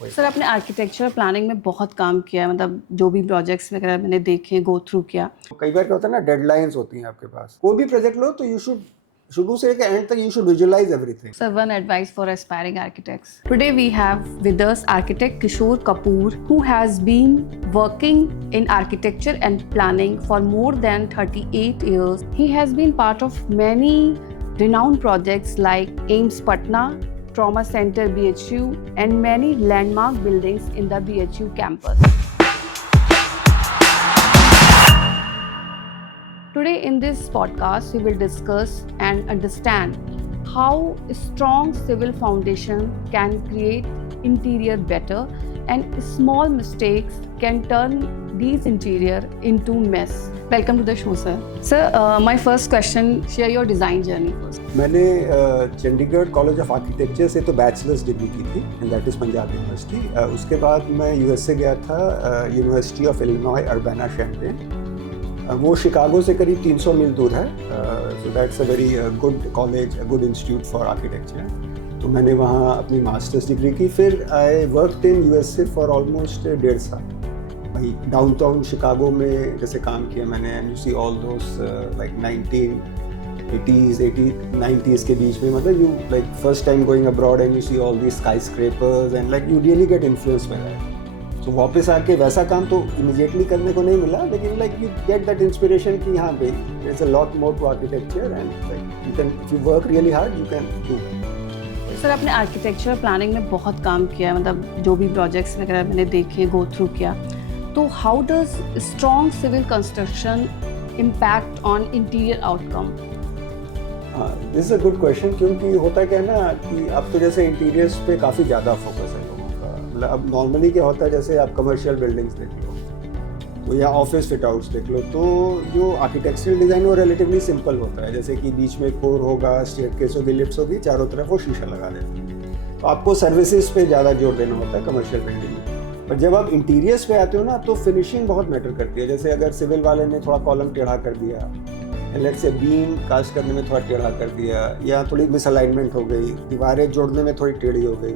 Sir आपने architecture planning में बहुत काम किया है, मतलब जो भी प्रोजेक्ट्स वगैरह मैंने देखे, गो थ्रू किया। कई बार क्या होता है ना, डेडलाइंस होती हैं आपके पास। कोई भी प्रोजेक्ट लो तो यू शुड शुरू से लेकर एंड तक you should visualise everything. Sir, one advice for aspiring architects. Today we have with us architect Kishore Kapoor, who has been working in architecture and planning for more than 38 years. He has been part of many renowned projects like AIIMS Patna, Trauma Center BHU, and many landmark buildings in the BHU campus. Today in this podcast, we will discuss and understand how a strong civil foundation can create interior better and small mistakes can turn these interior into mess. Welcome to the show, sir. Sir, my first question, share your design journey first. मैंने Chandigarh college of architecture से तो bachelors degree की थी and that is Punjab university. उसके बाद मैं USA गया था, university of Illinois Urbana champagne. वो शिकागो से करीब 300 मील दूर है। So that's a very good college, a good institute for architecture. तो मैंने वहाँ अपनी मास्टर्स डिग्री की। फिर I worked in USA for almost 1.5 साल। वही डाउनटाउन शिकागो में जैसे काम किया मैंने, and you see all those like 1980s 90s के बीच में, मतलब you like first time going abroad and you see all these skyscrapers and like you really get influence by that. तो वापस आके वैसा काम तो इमीडिएटली करने को नहीं मिला, लेकिन like you get that inspiration कि हाँ भाई, there is a lot more to architecture and like you can, if you work really hard you can do. Sir आपने आर्किटेक्चर प्लानिंग में बहुत काम किया है, मतलब जो भी प्रोजेक्ट्स वगैरह मैंने देखे, गो थ्रू किया। तो how does strong civil construction impact on interior outcome? हाँ, this is a good question, क्योंकि होता क्या है ना कि अब तो जैसे इंटीरियर्स पे काफ़ी ज़्यादा फोकस है लोगों का। मतलब अब नॉर्मली क्या होता है, जैसे आप कमर्शियल बिल्डिंग्स देख लो तो या ऑफिस फिट आउट्स देख लो, तो जो आर्किटेक्चरल डिज़ाइन वो रिलेटिवली सिंपल होता है। जैसे कि बीच में कोर होगा, स्टेयरकेस होगी, लिफ्ट्स होगी, चारों तरफ वो शीशा लगा देते हैं। तो आपको सर्विसेज पे ज़्यादा जोर देना होता है कमर्शियल बिल्डिंग में। पर जब आप इंटीरियर्स पे आते हो ना, तो फिनिशिंग बहुत मैटर करती है। जैसे अगर सिविल वाले ने थोड़ा कॉलम टेढ़ा कर दिया, लेट्स से बीम कास्ट करने में थोड़ा टेढ़ा कर दिया, या थोड़ी मिसअलाइनमेंट हो गई, दीवारें जोड़ने में थोड़ी टेढ़ी हो गई,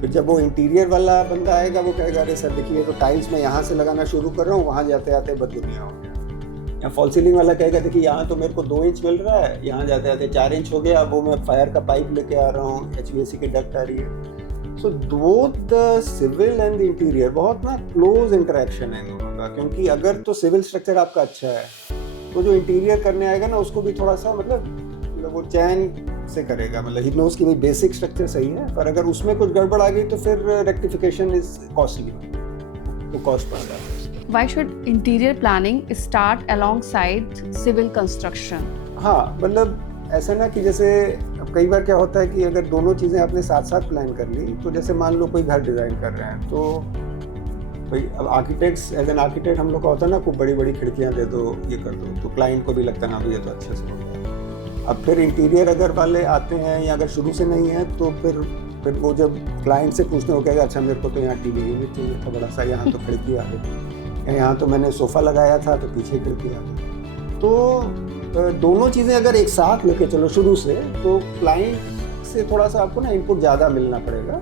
फिर जब वो इंटीरियर वाला बंदा आएगा वो कहेगा अरे सर देखिए, तो टाइल्स मैं यहाँ से लगाना शुरू कर रहा हूँ, वहाँ जाते जाते बददुनिया हो गया। या फॉल सीलिंग वाला कहेगा देखिए यहाँ तो मेरे को 2 इंच मिल रहा है, यहाँ जाते जाते 4 इंच हो गया, वो मैं फायर का पाइप लेके आ रहा हूँ, HVAC की डक्ट आ रही है। So both the civil and the interior बहुत ना क्लोज इंटरेक्शन है इन दोनों का, क्योंकि अगर तो सिविल स्ट्रक्चर आपका अच्छा है तो जो इंटीरियर करने आएगा ना उसको भी थोड़ा सा मतलब वो चैन से करेगा, मतलब ही नोज की भाई बेसिक स्ट्रक्चर सही है। पर अगर उसमें कुछ गड़बड़ आ गई तो फिर रेक्टिफिकेशन इज कॉस्टली, तो कॉस्ट बढ़ जाता है। Why should interior planning start alongside civil construction? हाँ, मतलब ऐसा ना कि जैसे अब कई बार क्या होता है कि अगर दोनों चीज़ें आपने साथ साथ प्लान कर ली, तो जैसे मान लो कोई घर डिज़ाइन कर रहे हैं, तो भाई अब आर्किटेक्ट्स, एज एन आर्किटेक्ट हम लोग का होता है ना, खूब बड़ी बड़ी खिड़कियाँ दे दो, ये कर दो, तो क्लाइंट को भी लगता है ना भाई ये तो अच्छे से हो गया। अब फिर इंटीरियर अगर वाले आते हैं या अगर शुरू से नहीं है, तो फिर वो जब क्लाइंट से पूछते हो कहेगा अच्छा मेरे को तो यहाँ टीवी यूनिट चाहिए था बड़ा सा, यहाँ तो खिड़की आ गई, यहाँ तो मैंने सोफ़ा लगाया था तो पीछे खिड़की आ गई। तो दोनों चीज़ें अगर एक साथ लेके चलो शुरू से, तो क्लाइंट से थोड़ा सा आपको ना इनपुट ज़्यादा मिलना पड़ेगा।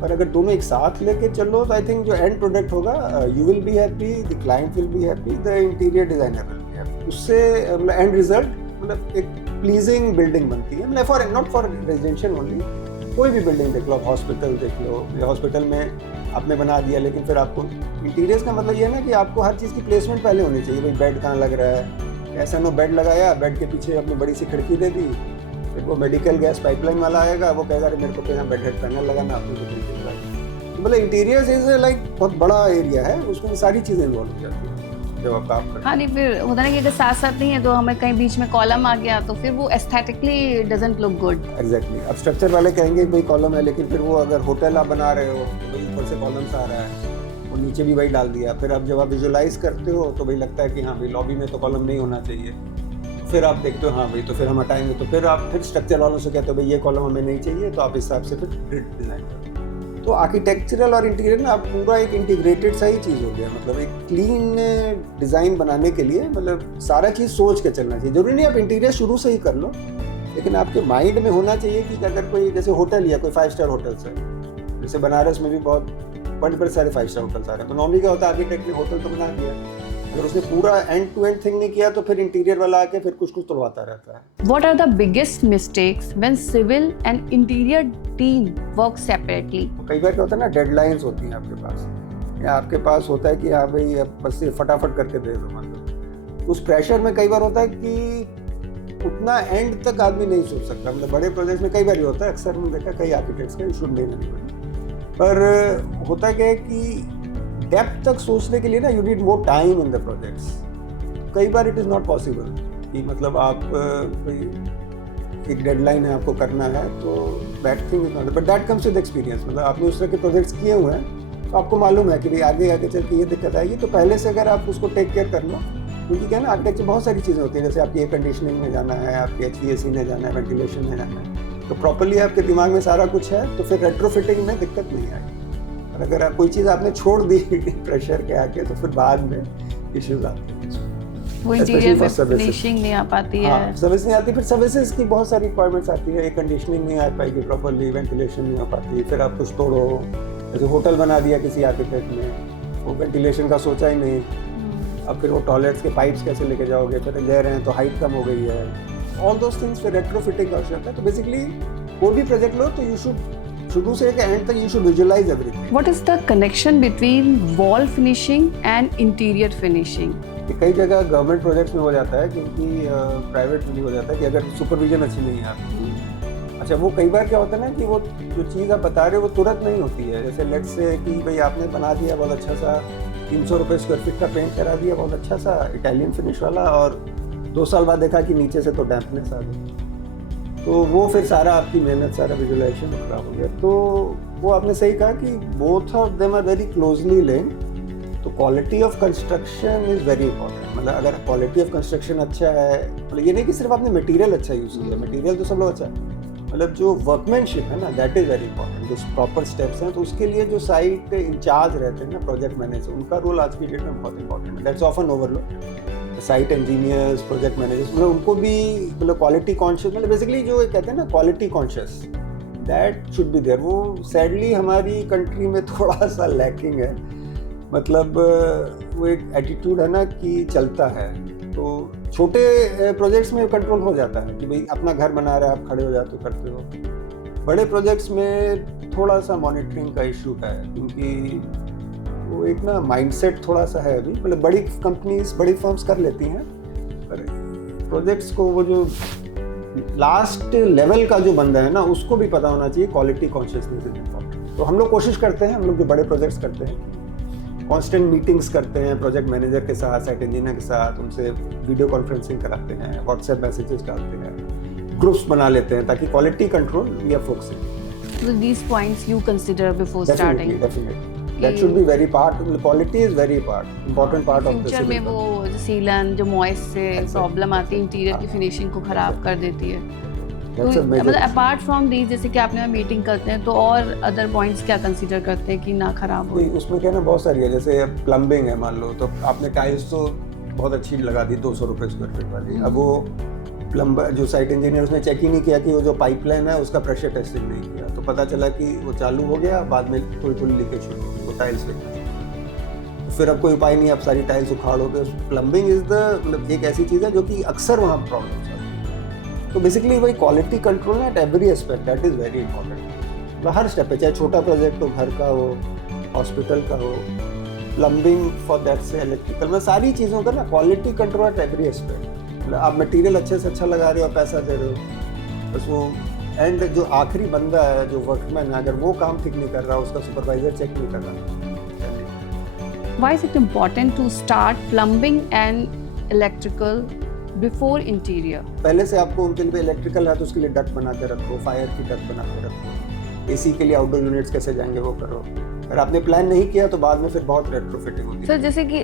पर अगर दोनों एक साथ लेके चलो तो आई थिंक जो एंड प्रोडक्ट होगा, you will be happy, the client will be happy, the interior designer will be happy. उससे एंड रिजल्ट मतलब एक प्लीजिंग बिल्डिंग बनती है। मतलब for not for residential only, कोई भी बिल्डिंग देख लो, हॉस्पिटल देख लो, या हॉस्पिटल में आपने बना दिया, लेकिन फिर आपको इंटीरियर्स का मतलब ये है ना कि आपको हर चीज़ की प्लेसमेंट पहले होनी चाहिए। भाई बेड कहाँ लग रहा है, ऐसा नो बेड लगाया, बेड के पीछे अपनी बड़ी सी खिड़की दे दी, फिर वो मेडिकल गैस पाइपलाइन वाला आएगा, वो कहेगा अरे मेरे को तो यहाँ बेड हेड पैनल लगाना, आपने तो खिड़की लगाई। मतलब इंटीरियर्स इज लाइक बहुत बड़ा एरिया है, उसमें सारी चीज़ें इन्वॉल्व हो जाती हैं जब आप काम करते हैं। हाँ नहीं, फिर होता ना कि अगर साथ साथ नहीं है तो हमें कहीं बीच में कॉलम आ गया तो फिर वो aesthetically doesn't look good. Exactly. अब स्ट्रक्चर वाले कहेंगे भाई कॉलम है, लेकिन फिर वो अगर होटल आप बना रहे हो तो भाई ऊपर से कॉलम्स आ रहा है और नीचे भी वही डाल दिया, फिर अब जब आप विजुअलाइज करते हो तो भाई लगता है कि हाँ भाई लॉबी में तो कॉलम नहीं होना चाहिए, फिर आप देखते हो हाँ भाई तो फिर हम हटाएंगे, तो फिर आप फिर स्ट्रक्चर वालों से कहते हो भाई ये कॉलम हमें नहीं चाहिए, तो आप इस हिसाब से फिर ग्रिड डिज़ाइन करो। तो आर्किटेक्चरल और इंटीरियर ना पूरा एक इंटीग्रेटेड सा ही चीज़ हो गया। मतलब एक क्लीन डिज़ाइन बनाने के लिए मतलब सारा चीज़ सोच के चलना चाहिए। जरूरी नहीं आप इंटीरियर शुरू से ही कर लो, लेकिन आपके माइंड में होना चाहिए कि अगर कोई जैसे होटल या कोई 5 स्टार होटल्स है, जैसे बनारस में भी बहुत बड़े सारे 5 स्टार होटल्स आ रहे हैं, तो नॉर्मली क्या होता है, आर्किटेक्ट ने होटल तो बना दिया, अगर उसने पूरा एंड टू एंड थिंग नहीं किया तो फिर इंटीरियर वाला आके फिर कुछ तोड़वाता रहता है। What are the biggest mistakes when civil and interior team work separately? कई बार क्या होता है ना, डेडलाइंस होती हैं आपके पास, या आपके पास होता है कि हाँ भाई अब बस ये फटाफट करके दे दो, मतलब उस प्रेशर में कई बार होता है कि उतना एंड तक आदमी नहीं सोच सकता। मतलब बड़े प्रोजेक्ट्स में कई बार ये होता है, अक्सर मैंने देखा कई आर्किटेक्ट्स का इशू नहीं बनी, पर होता क्या है कि डेप्थ तक सोचने के लिए ना you need more time in the projects. कई बार इट इज़ नॉट पॉसिबल कि मतलब आप एक डेडलाइन है, आपको करना है, तो that thing is not, but that comes with experience. मतलब आपने उस तरह के प्रोजेक्ट्स किए हुए हैं तो आपको मालूम है कि भाई आगे चल के ये दिक्कत आएगी, तो पहले से अगर आप उसको टेक केयर कर लो, क्योंकि क्या है ना, आर्किटेक्चर बहुत सारी चीज़ें होती हैं, जैसे आपकी एयर कंडीशनिंग में जाना है, आपके HVAC में जाना है, वेंटिलेशन में जाना है, तो प्रॉपर्ली आपके दिमाग में सारा कुछ है, तो फिर रेट्रोफिटिंग में दिक्कत नहीं आएगी। और अगर आप कोई चीज़ आपने छोड़ दी प्रेशर के आके, तो फिर बाद में इश्यूज आते हैं। वो इंटीरियर में फिनिशिंग नहीं आ पाती है, सर्विस नहीं आती, फिर सर्विसेज की बहुत सारी रिक्वायरमेंट्स आती है, एयर कंडीशनिंग नहीं आ पाएगी प्रॉपर्ली, वेंटिलेशन नहीं हो पाती, फिर आप कुछ तोड़ो, जैसे होटल बना दिया किसी आर्किटेक्ट ने, वो वेंटिलेशन का सोचा ही नहीं, अब फिर वो टॉयलेट्स के पाइप्स कैसे लेके जाओगे, फिर ले रहे हैं तो हाइट कम हो गई है, ऑल दोस थिंग्स, फिर रेट्रोफिटिंग का आवश्यकता है। तो बेसिकली कोई भी प्रोजेक्ट लो तो यू शुड शुरू से एंड तक you should visualise everything. What is the connection between wall finishing and interior finishing? कई जगह गवर्नमेंट प्रोजेक्ट्स में हो जाता है, क्योंकि प्राइवेट में भी हो जाता है कि अगर सुपरविजन अच्छी नहीं है आपकी। अच्छा, वो कई बार क्या होता है ना कि वो जो चीज़ आप बता रहे हो वो तुरंत नहीं होती है। जैसे लेट्स से कि भाई आपने बना दिया बहुत अच्छा सा 300 रुपये स्क्वायर फीट का पेंट करा दिया, बहुत अच्छा सा इटालियन फिनिश वाला, और 2 साल बाद देखा कि नीचे से तो डैम्पनेस आ गई, तो वो फिर सारा आपकी मेहनत, सारा विजुअलाइजेशन खराब हो गया। तो वो आपने सही कहा कि both of them are very closely linked. तो quality of construction is very important. मतलब अगर क्वालिटी ऑफ कंस्ट्रक्शन अच्छा है, मतलब ये नहीं कि सिर्फ आपने मटेरियल अच्छा यूज़ किया, मटेरियल तो सब लोग अच्छा है, मतलब जो वर्कमैनशिप है ना, दैट इज़ वेरी इंपॉर्टेंट। जो प्रॉपर स्टेप्स हैं, तो उसके लिए जो साइट इंचार्ज रहते हैं ना, प्रोजेक्ट मैनेजर, उनका रोल आज की डेट में बहुत इंपॉर्टेंट है। That's often overlooked. Site engineers, project managers, मतलब उनको भी मतलब क्वालिटी कॉन्शियस, मतलब बेसिकली जो कहते हैं ना quality conscious, that should be there. वो सैडली हमारी कंट्री में थोड़ा सा लैकिंग है। मतलब वो एक एटीट्यूड है ना कि चलता है, तो छोटे प्रोजेक्ट्स में कंट्रोल हो जाता है कि भाई अपना घर बना रहे हैं, आप खड़े हो जाते हो, करते हो। बड़े प्रोजेक्ट्स में थोड़ा सा मॉनिटरिंग का इशू है, क्योंकि वो एक ना माइंडसेट थोड़ा सा है अभी। मतलब बड़ी कंपनीज, बड़ी फर्म्स कर लेती हैं, पर प्रोजेक्ट्स को वो जो लास्ट लेवल का जो बंदा है ना, उसको भी पता होना चाहिए क्वालिटी कॉन्शियसनेस इज इम्पॉर्टेंट। तो हम लोग कोशिश करते हैं, हम लोग जो बड़े प्रोजेक्ट्स करते हैं, कांस्टेंट मीटिंग्स करते हैं प्रोजेक्ट मैनेजर के साथ, साइट इंजीनियर के साथ, उनसे वीडियो कॉन्फ्रेंसिंग कराते हैं, व्हाट्सएप मैसेजेस डालते हैं, ग्रुप्स बना लेते हैं, ताकि quality control we are focusing. So these points you consider before starting. Definitely. That should be very part. Quality is very important part of the future में वो सीलन जो मॉइस्ट से प्रॉब्लम आती है, इंटीरियर की फिनिशिंग को खराब कर देती है। तो मतलब अपार्ट फ्रॉम दी, जैसे कि आपने मीटिंग करते हैं, तो और अदर पॉइंट्स क्या कंसीडर करते हैं कि ना खराब हो? उसमें क्या ना बहुत सारी है, जैसे प्लम्बिंग है, मान लो तो आपने टाइल्स तो बहुत अच्छी लगा दी 200 रुपये स्क्वायर फीट वाली, अब वो प्लम्बर जो साइट इंजीनियर, उसने चेक ही नहीं किया कि वो जो पाइपलाइन है उसका प्रेशर टेस्टिंग नहीं किया, तो पता चला कि वो चालू हो गया, बाद में थोड़ी लीकेज शुरू हो गई, तो टाइल्स फेंकना। तो फिर अब कोई उपाय नहीं, आप सारी टाइल्स उखाड़ोगे। प्लम्बिंग इज द मतलब एक ऐसी चीज़ है जो कि अक्सर वहाँ प्रॉब्लम्स आती है। तो बेसिकली वही क्वालिटी कंट्रोल है at every aspect, that is very important. Her step पे, चाहे छोटा प्रोजेक्ट हो, घर का हो, हॉस्पिटल का हो, प्लम्बिंग फॉर दैट से इलेक्ट्रिकल, में सारी चीज़ों का ना quality control at every aspect. आप मटेरियल अच्छे से अच्छा लगा रहे हो, पैसा दे रहे हो, बस वो एंड जो आखिरी बंदा है, जो वर्कमैन है, अगर वो काम ठीक नहीं कर रहा, उसका सुपरवाइजर चेक नहीं कर रहा। Why is it important to start plumbing and electrical before interior? पहले से आपको उनके लिए इलेक्ट्रिकल है तो उसके लिए डक्ट बना के रखो, फायर की डक्ट बना के रखो, एसी के लिए आउटडोर यूनिट्स कैसे जाएंगे वो करो। अगर आपने प्लान नहीं किया तो बाद में फिर बहुत रेट्रोफिटिंग होती है। सर जैसे कि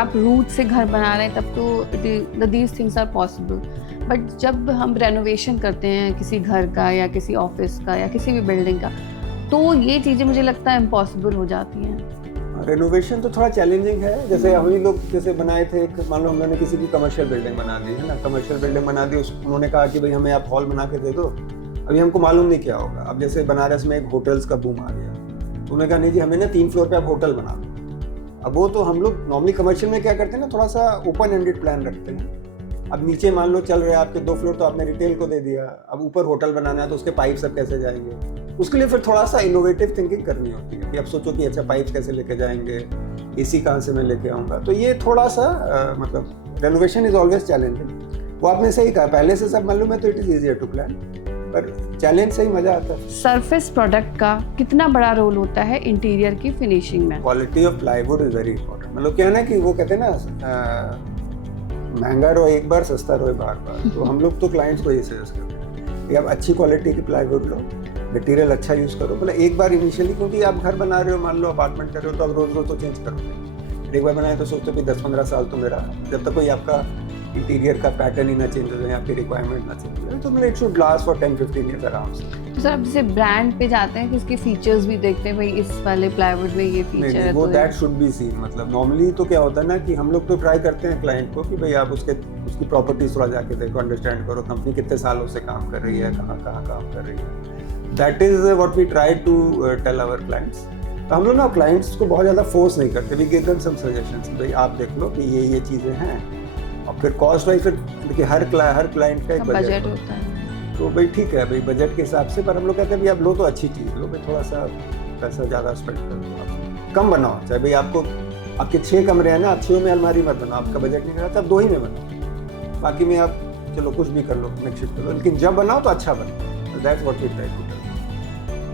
आप रूट से घर बना रहे हैं, तब तो these things are possible, but जब हम रेनोवेशन करते हैं किसी घर का या किसी ऑफिस का या किसी भी बिल्डिंग का, तो ये चीज़ें मुझे लगता है इम्पॉसिबल हो जाती हैं। रेनोवेशन तो थोड़ा चैलेंजिंग है। जैसे हम ही लोग जैसे बनाए थे, मान लो हम लोगों ने किसी की कमर्शियल बिल्डिंग बना दी है ना, कमर्शियल बिल्डिंग बना दी, उन्होंने कहा कि भाई हमें आप हॉल बना के दे दो, अभी हमको मालूम नहीं क्या होगा। अब जैसे बनारस में एक होटल्स का बूम आ गया, तो उन्होंने कहा नहीं जी हमें ना 3 फ्लोर पे आप होटल बना दो। अब वो तो हम लोग नॉर्मली कमर्शियल में क्या करते हैं ना, थोड़ा सा ओपन एंडेड प्लान रखते हैं। अब नीचे मान लो चल रहे हैं आपके 2 फ्लोर, तो आपने रिटेल को दे दिया, अब ऊपर होटल बनाना है तो उसके पाइप सब कैसे जाएंगे, उसके लिए फिर थोड़ा सा इनोवेटिव थिंकिंग करनी होती है कि अब सोचो कि अच्छा पाइप कैसे लेके जाएंगे, एसी कहाँ से मैं लेके आऊँगा। तो ये थोड़ा सा मतलब रेनोवेशन इज ऑलवेज चैलेंजिंग। वो आपने सही कहा, पहले से सब मालूम है तो it is easier to plan, पर चैलेंज से ही मजा आता है। सरफेस प्रोडक्ट का कितना बड़ा रोल होता है इंटीरियर की फिनिशिंग में? Quality of plywood is very important. मतलब क्या है ना कि वो कहते हैं ना महंगा रहो एक बार, सस्ता रहो बार बार। तो हम लोग तो क्लाइंट्स को ये सजेस्ट करते हैं कि आप अच्छी क्वालिटी की प्लाईवुड लो, मटेरियल अच्छा यूज़ करो। मतलब एक बार इनिशियली, क्योंकि आप घर बना रहे हो, मान लो अपार्टमेंट कर रहे हो, तो आप रोज रोज तो चेंज करोगे। एक बार बनाए तो सोचते हो कि 10-15 साल तो मेरा, जब तक कोई आपका इंटीरियर का पैटर्न ही ना चेंज हो जाए, आपकी रिक्वायरमेंट ना चेंज हो जाए, तो मतलब it should last for 10-15 years आराम से। तो सर अब जैसे ब्रांड पे जाते हैं कि इसके फीचर्स भी देखते हैं, भाई इस वाले प्लाईवुड में ये फीचर है, वो तो दैट शुड बी सीन। मतलब नॉर्मली तो क्या होता है ना कि हम लोग तो ट्राई करते हैं क्लाइंट को कि भाई आप उसकी प्रॉपर्टीज थोड़ा जाके देखो, अंडरस्टैंड करो, कंपनी कितने सालों से काम कर रही है, कहाँ कहाँ काम कर रही है। That is what we try to tell our clients. तो हम लोग ना क्लाइंट्स को बहुत ज़्यादा फोर्स नहीं करते, we give them some suggestions, भाई आप देख लो कि ये चीज़ें हैं। और फिर कॉस्ट वाइज फिर देखिए हर क्लाइंट का एक बजट होता है। तो भाई ठीक है भाई बजट के हिसाब से, पर हम लोग कहते हैं भाई आप लो तो अच्छी चीज़ लो, भाई थोड़ा सा पैसा ज़्यादा स्पेंड कर दो, आप कम बनाओ। चाहे भाई आपके 6 कमरे हैं ना, आप 6 में अलमारी मत बनाओ, आपका बजट नहीं रहता, आप 2 ही में बनाओ, बाकी में आप चलो कुछ भी कर लो, मेकशिफ्ट कर लो, लेकिन जब बनाओ तो अच्छा बनाओ। That's what we try to tell.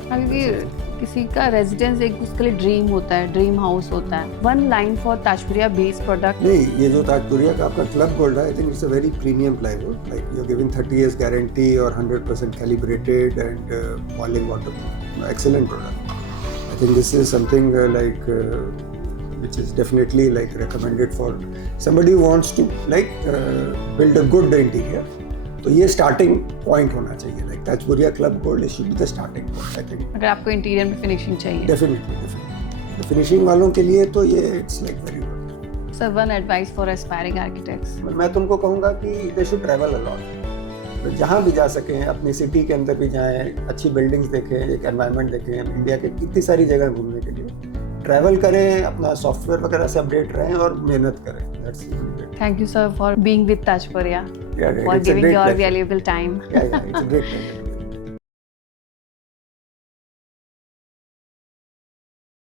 क्योंकि किसी का रेजिडेंस एक उसके लिए ड्रीम होता है, ड्रीम हाउस होता है। 1 line for Tajpuria base product. नहीं, ये जो ताजपुरिया का आपका क्लब गोल्ड है, I think it's a very premium plywood, like you are giving 30 years guarantee और 100% calibrated and boiling water, excellent product. I think this is something like which is definitely like recommended for somebody who wants to like build a good interior. तो ये starting point होना चाहिए, like Tajpuriya club gold it should be the starting point. I think अगर आपको interior में finishing चाहिए, definitely finishing वालों के लिए तो ये it's like very good. Sir one advice for aspiring architects. मैं तुमको कहूँगा कि they should travel a lot. तो जहाँ भी जा सकें, अपनी सिटी के अंदर भी जाएँ, अच्छी बिल्डिंग्स देखें, एक एनवायरनमेंट देखें। इंडिया के कितनी सारी जगह घूमने के लिए ट्रैवल करें, अपना सॉफ्टवेयर वगैरह से अपडेट रहें और मेहनत करें। That's it. Thank you sir for being with Tajpuria, for It's a giving great your pleasure. valuable time. Yeah, it's a great pleasure.